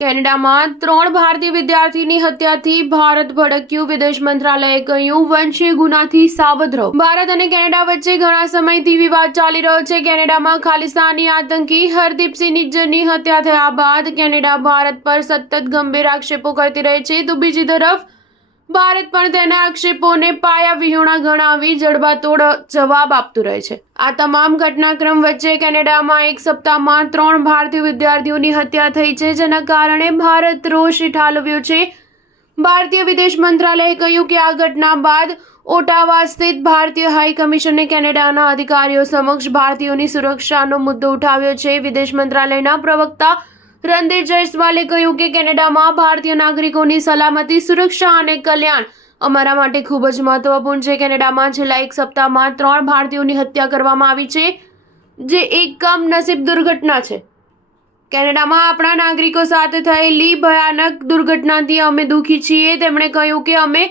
કેનેડામાં 3 ભારતીય વિદ્યાર્થીની હત્યાથી ભારત ભડક્યું. વિદેશ મંત્રાલયે કહ્યું, વંશીય ગુનાથી સાવધ રહો. ભારત અને કેનેડા વચ્ચે ઘણા સમયથી વિવાદ ચાલી રહ્યો છે. કેનેડામાં ખાલિસ્તાની આતંકી હરદીપસિંહ નિજ્જરની હત્યા થયા બાદ કેનેડા ભારત પર સતત ગંભીર આક્ષેપો કરતી રહી છે. તો બીજી તરફ ભારત પણ તેના આક્ષેપોને પાયાવિહોણા ગણાવી જડબાતોડ જવાબ આપતું રહે છે. આ તમામ ઘટનાક્રમ વચ્ચે કેનેડામાં એક સપ્તાહમાં 3 ભારતીય વિદ્યાર્થીઓની હત્યા થઈ છે, જેના કારણે ભારત રોષે ઠાલવ્યો છે. ભારતીય વિદેશ મંત્રાલયે કહ્યું કે આ ઘટના બાદ ઓટાવા સ્થિત ભારતીય હાઈ કમિશને કેનેડાના અધિકારીઓ સમક્ષ ભારતીયોની સુરક્ષાનો મુદ્દો ઉઠાવ્યો છે. વિદેશ મંત્રાલયના પ્રવક્તા રણધીર જયસ્વાલે કહ્યું કે કેનેડામાં ભારતીય નાગરિકોની સલામતી, સુરક્ષા અને કલ્યાણ અમારા માટે ખૂબ જ મહત્વપૂર્ણ છે. કેનેડામાં છેલ્લા એક સપ્તાહમાં 3 ભારતીયોની હત્યા કરવામાં આવી છે, જે એક કમનસીબ દુર્ઘટના છે. કેનેડામાં આપણા નાગરિકો સાથે થયેલી ભયાનક દુર્ઘટનાથી અમે દુઃખી છીએ. તેમણે કહ્યું કે અમે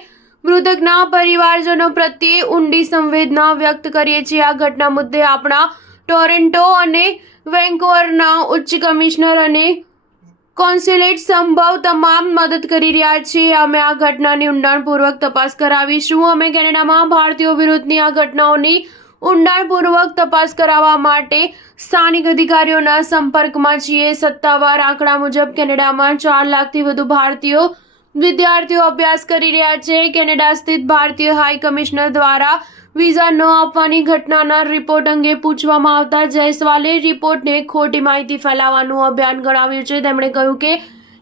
મૃતકના પરિવારજનો પ્રત્યે ઊંડી સંવેદના વ્યક્ત કરીએ છીએ. આ ઘટના મુદ્દે આપણા ટોરેન્ટો અને વેન્કુવરના ઉચ્ચ કમિશનર અને કોન્સ્યુલેટ સંભવ તમામ મદદ કરી રહ્યા છીએ. અમે આ ઘટનાની ઊંડાણપૂર્વક તપાસ કરાવીશું. અમે કેનેડામાં ભારતીયો વિરુદ્ધની આ ઘટનાઓની ઊંડાણપૂર્વક તપાસ કરાવવા માટે સ્થાનિક અધિકારીઓના સંપર્કમાં છીએ. સત્તાવાર આંકડા મુજબ કેનેડામાં 4 લાખથી વધુ ભારતીય વિદ્યાર્થીઓ અભ્યાસ કરી રહ્યા છે. કેનેડા સ્થિત ભારતીય હાઈ કમિશનર દ્વારા વિઝા ન આપવાની ઘટનાના રિપોર્ટ અંગે પૂછવામાં આવતા જયસ્વાલે રિપોર્ટને ખોટી માહિતી ફેલાવવાનું અભિયાન ગણાવ્યું છે. તેમણે કહ્યું કે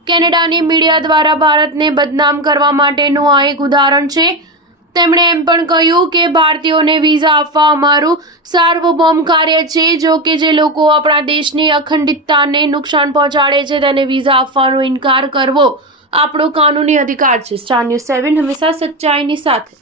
કેનેડાની મીડિયા દ્વારા ભારતને બદનામ કરવા માટેનું આ એક ઉદાહરણ છે. તેમણે એમ પણ કહ્યું કે ભારતીયોને વિઝા આપવા અમારું સાર્વભૌમ કાર્ય છે. જો કે જે લોકો આપણા દેશની અખંડિતતાને નુકસાન પહોંચાડે છે તેને વિઝા આપવાનો ઇનકાર કરવો આપણો કાનૂની અધિકાર છે. સ્ટાર ન્યૂઝ 7 હંમેશા સચ્ચાઈની સાથે.